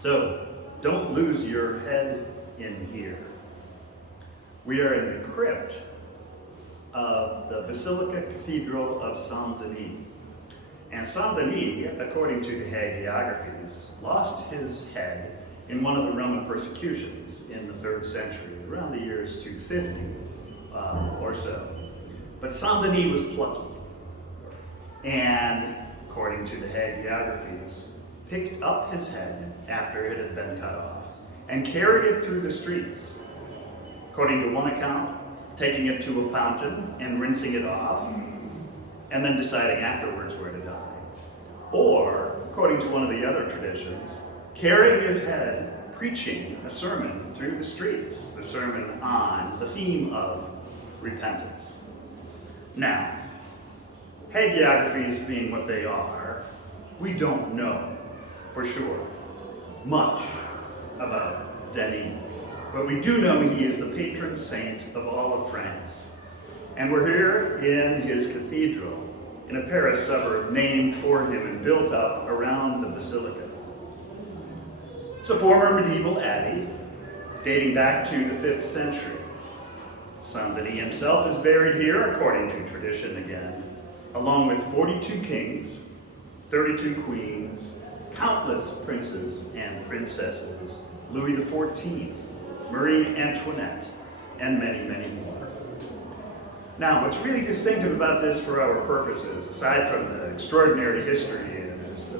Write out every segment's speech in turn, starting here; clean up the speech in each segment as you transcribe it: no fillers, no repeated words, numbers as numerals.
So don't lose your head in here. We are in the crypt of the Basilica Cathedral of Saint-Denis. And Saint-Denis, according to the hagiographies, lost his head in one of the Roman persecutions in the 3rd century, around the years 250 or so. But Saint-Denis was plucky, and according to the hagiographies, picked up his head after it had been cut off and carried it through the streets. According to one account, taking it to a fountain and rinsing it off, and then deciding afterwards where to die. Or, according to one of the other traditions, carrying his head, preaching a sermon through the streets, the sermon on the theme of repentance. Now, hagiographies being what they are, we don't know for sure much about Denis, but we do know he is the patron saint of all of France. And we're here in his cathedral in a Paris suburb named for him and built up around the basilica. It's a former medieval abbey dating back to the 5th century. Saint-Denis himself is buried here, according to tradition again, along with 42 kings, 32 queens, countless princes and princesses, Louis XIV, Marie Antoinette, and many, many more. Now, what's really distinctive about this for our purposes, aside from the extraordinary history and as the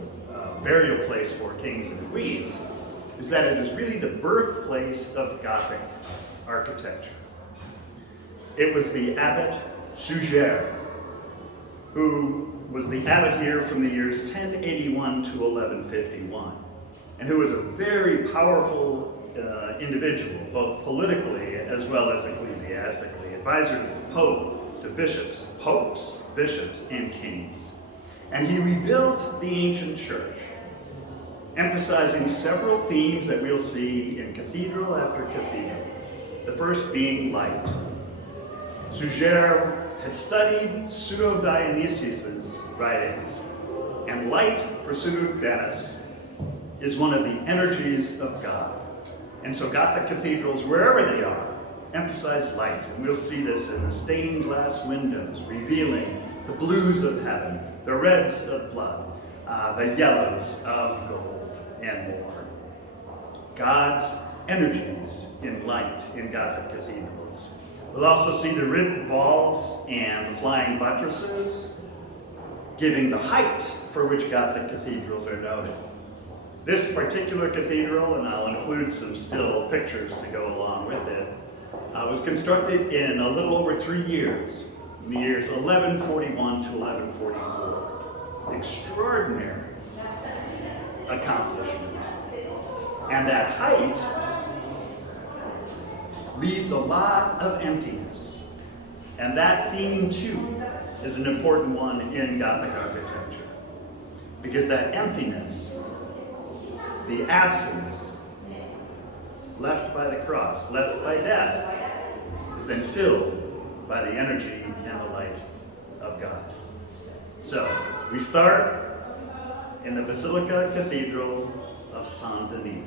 burial place for kings and queens, is that it is really the birthplace of Gothic architecture. It was the abbot Suger, who was the abbot here from the years 1081 to 1151, and who was a very powerful individual, both politically as well as ecclesiastically, advisor to the Pope, to bishops, popes, bishops, and kings. And he rebuilt the ancient church, emphasizing several themes that we'll see in cathedral after cathedral, the first being light. Suger had studied Pseudo-Dionysius's writings, and light for Pseudo-Denis is one of the energies of God. And so Gothic cathedrals, wherever they are, emphasize light. And we'll see this in the stained glass windows, revealing the blues of heaven, the reds of blood, the yellows of gold, and more. God's energies in light in Gothic cathedrals. We'll also see the ribbed vaults and the flying buttresses, giving the height for which Gothic cathedrals are noted. This particular cathedral, and I'll include some still pictures to go along with it, was constructed in a little over 3 years, in the years 1141 to 1144. Extraordinary accomplishment. And that height leaves a lot of emptiness. And that theme, too, is an important one in Gothic architecture. Because that emptiness, the absence left by the cross, left by death, is then filled by the energy and the light of God. So, we start in the Basilica Cathedral of Saint-Denis.